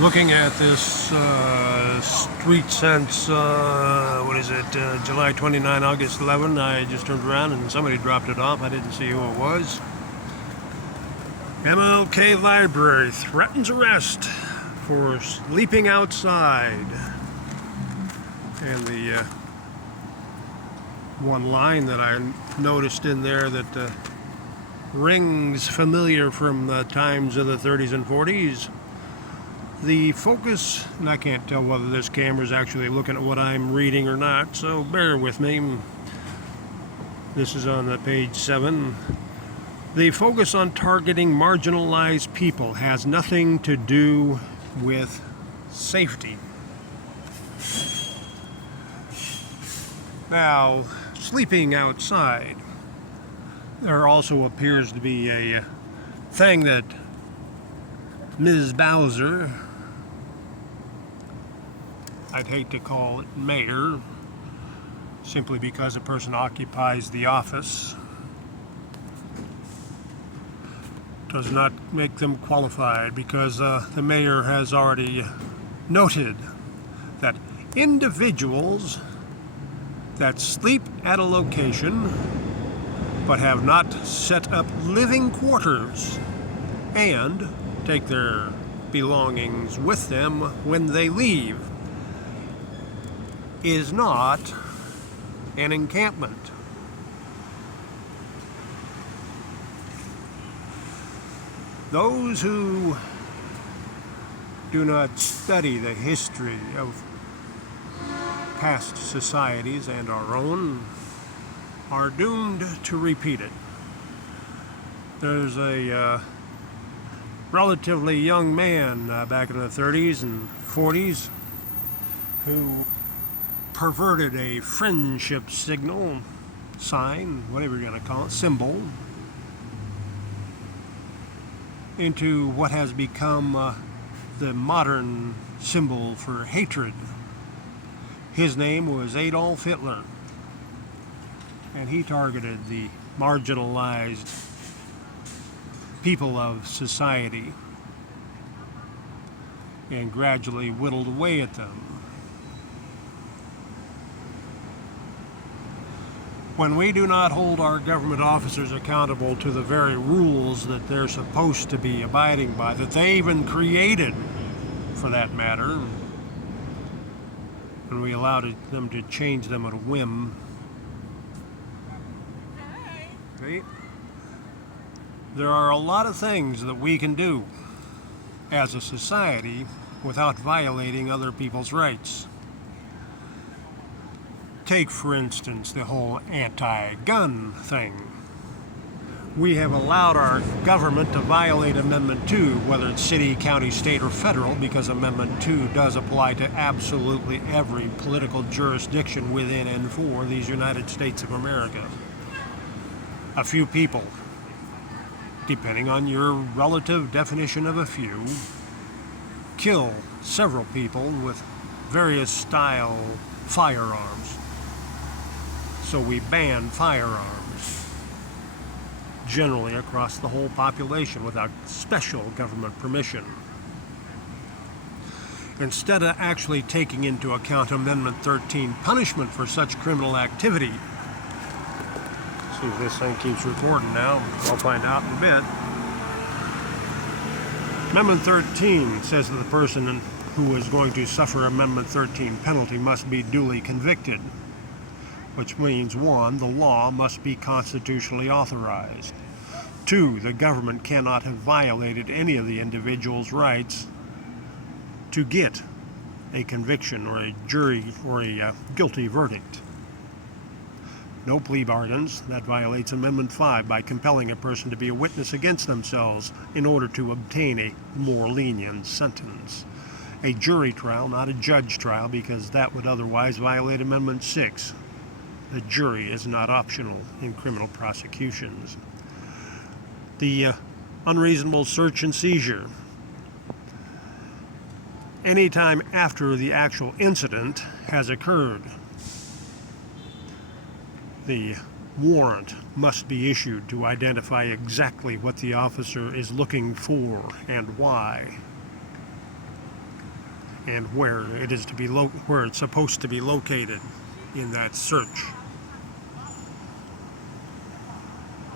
Looking at this street since, July 29, August 11, I just turned around and somebody dropped it off. I didn't see who it was. MLK Library threatens arrest for sleeping outside. And the one line that I noticed in there that rings familiar from the times of the 30s and 40s. The focus, and I can't tell whether this camera is actually looking at what I'm reading or not, so bear with me. This is on the page 7. The focus on targeting marginalized people has nothing to do with safety. Now, sleeping outside, there also appears to be a thing that Ms. Bowser, I'd hate to call it mayor, simply because a person occupies the office, does not make them qualified, because the mayor has already noted that individuals that sleep at a location but have not set up living quarters and take their belongings with them when they leave is not an encampment. Those who do not study the history of past societies and our own are doomed to repeat it. There's a relatively young man back in the 30s and 40s who perverted a friendship signal, sign, whatever you're going to call it, symbol, into what has become the modern symbol for hatred. His name was Adolf Hitler, and he targeted the marginalized people of society and gradually whittled away at them. When we do not hold our government officers accountable to the very rules that they're supposed to be abiding by, that they even created, for that matter, and we allow them to change them at a whim, okay? There are a lot of things that we can do as a society without violating other people's rights. Take, for instance, the whole anti-gun thing. We have allowed our government to violate Amendment 2, whether it's city, county, state, or federal, because Amendment 2 does apply to absolutely every political jurisdiction within and for these United States of America. A few people, depending on your relative definition of a few, kill several people with various style firearms. So we ban firearms generally across the whole population without special government permission. Instead of actually taking into account Amendment 13, punishment for such criminal activity. See if this thing keeps recording now. I'll find out in a bit. Amendment 13 says that the person who is going to suffer Amendment 13 penalty must be duly convicted, which means 1, the law must be constitutionally authorized. 2, the government cannot have violated any of the individual's rights to get a conviction or a jury or a guilty verdict. No plea bargains. That violates Amendment 5 by compelling a person to be a witness against themselves in order to obtain a more lenient sentence. A jury trial, not a judge trial, because that would otherwise violate Amendment 6. The jury is not optional in criminal prosecutions. The unreasonable search and seizure. Anytime after the actual incident has occurred, the warrant must be issued to identify exactly what the officer is looking for and why. and where it is to be where it's supposed to be located in that search.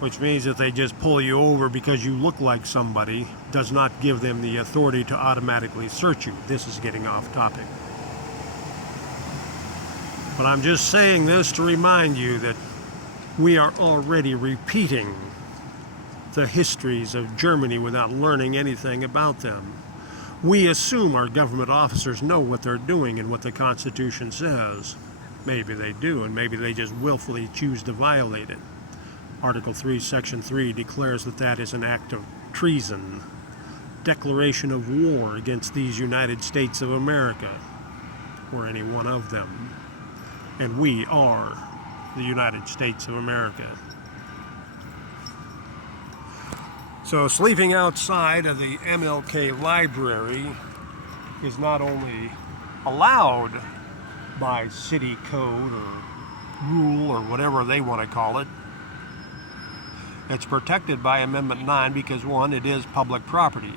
Which means that they just pull you over because you look like somebody does not give them the authority to automatically search you. This is getting off topic. But I'm just saying this to remind you that we are already repeating the histories of Germany without learning anything about them. We assume our government officers know what they're doing and what the Constitution says. Maybe they do, and maybe they just willfully choose to violate it. Article 3, Section 3 declares that that is an act of treason, declaration of war against these United States of America, or any one of them. And we are the United States of America. So sleeping outside of the MLK library is not only allowed by city code or rule or whatever they want to call it, it's protected by Amendment 9 because, one, it is public property.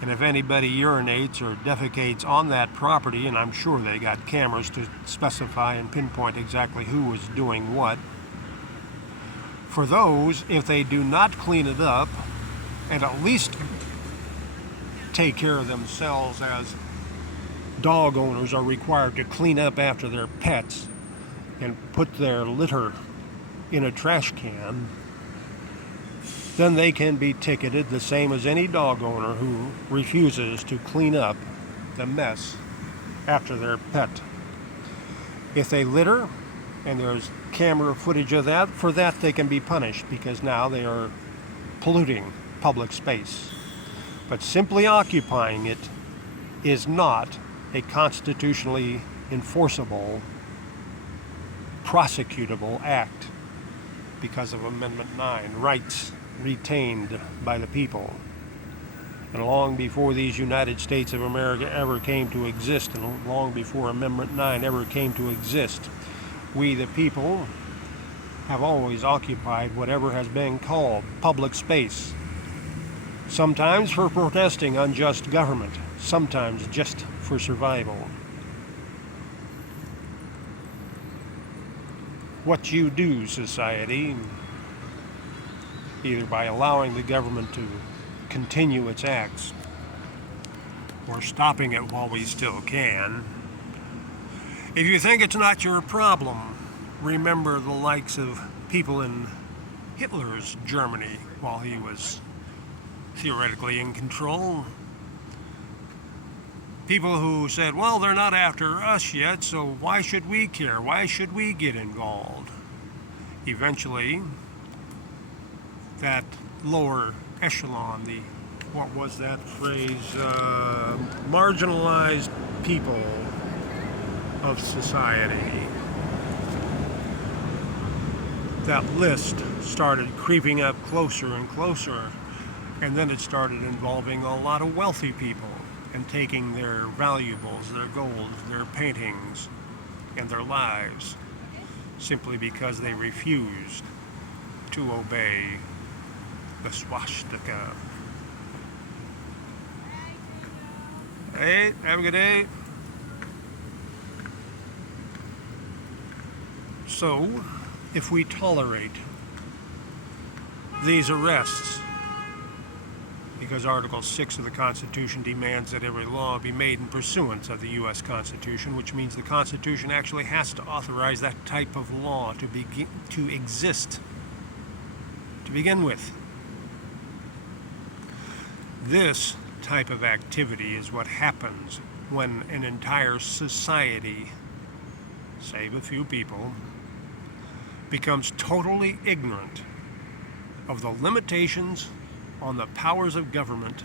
And if anybody urinates or defecates on that property, and I'm sure they got cameras to specify and pinpoint exactly who was doing what, for those, if they do not clean it up and at least take care of themselves, as dog owners are required to clean up after their pets and put their litter in a trash can, then they can be ticketed the same as any dog owner who refuses to clean up the mess after their pet. If they litter, and there's camera footage of that, for that they can be punished because now they are polluting public space. But simply occupying it is not a constitutionally enforceable, prosecutable act because of Amendment 9, rights retained by the people. And long before these United States of America ever came to exist, and long before Amendment 9 ever came to exist, we the people have always occupied whatever has been called public space. Sometimes for protesting unjust government, sometimes just for survival. What you do, society, either by allowing the government to continue its acts or stopping it while we still can. If you think it's not your problem, remember the likes of people in Hitler's Germany while he was theoretically in control. People who said, well, they're not after us yet, so why should we care? Why should we get involved? Eventually, that lower echelon, what was that phrase? Marginalized people of society. That list started creeping up closer and closer, and then it started involving a lot of wealthy people and taking their valuables, their gold, their paintings, and their lives simply because they refused to obey the swastika. Hey, have a good day. So, if we tolerate these arrests, because Article 6 of the Constitution demands that every law be made in pursuance of the U.S. Constitution, which means the Constitution actually has to authorize that type of law to exist to begin with. This type of activity is what happens when an entire society, save a few people, becomes totally ignorant of the limitations on the powers of government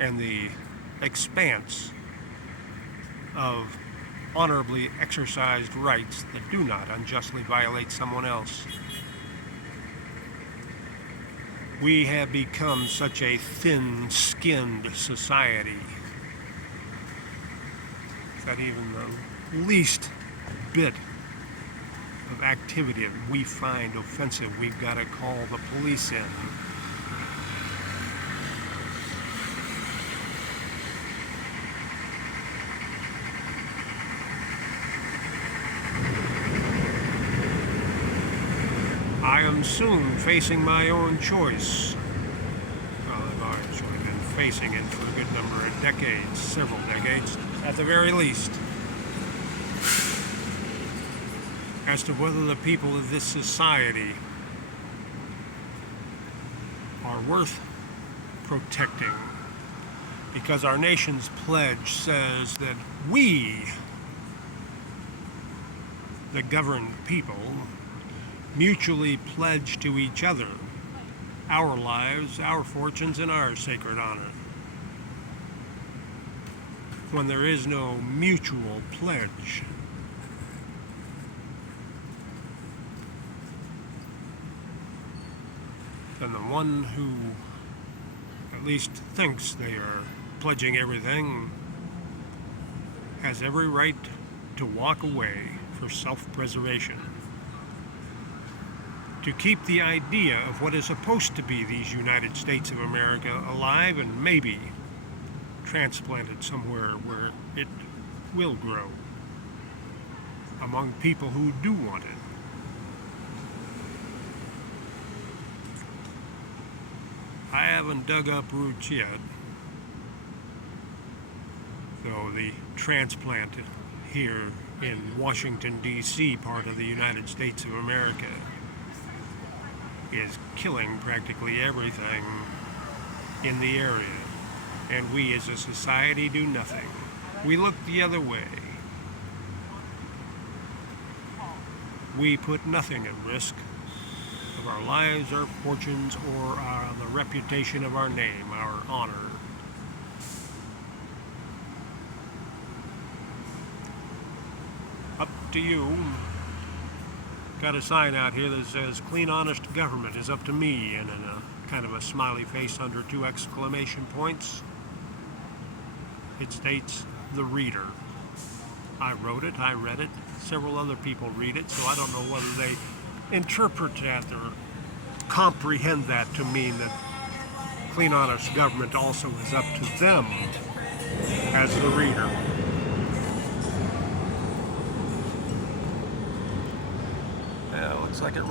and the expanse of honorably exercised rights that do not unjustly violate someone else. We have become such a thin-skinned society that even the least bit of activity that we find offensive, we've got to call the police in. am soon facing my own choice. Well, I've actually been facing it for a good number of decades, several decades, at the very least, as to whether the people of this society are worth protecting, because our nation's pledge says that we, the governed people, mutually pledge to each other our lives, our fortunes, and our sacred honor. When there is no mutual pledge, then the one who at least thinks they are pledging everything has every right to walk away for self-preservation, to keep the idea of what is supposed to be these United States of America alive and maybe transplanted somewhere where it will grow among people who do want it. I haven't dug up roots yet, though the transplant here in Washington, D.C., part of the United States of America, is killing practically everything in the area. And we as a society do nothing. We look the other way. We put nothing at risk of our lives, our fortunes, or the reputation of our name, our honor. Up to you. Got a sign out here that says, "Clean, honest government is up to me," and in a kind of a smiley face under 2 exclamation points. It states, "The Reader." I wrote it, I read it, several other people read it, so I don't know whether they interpret that or comprehend that to mean that clean, honest government also is up to them as the reader. Yeah, looks like it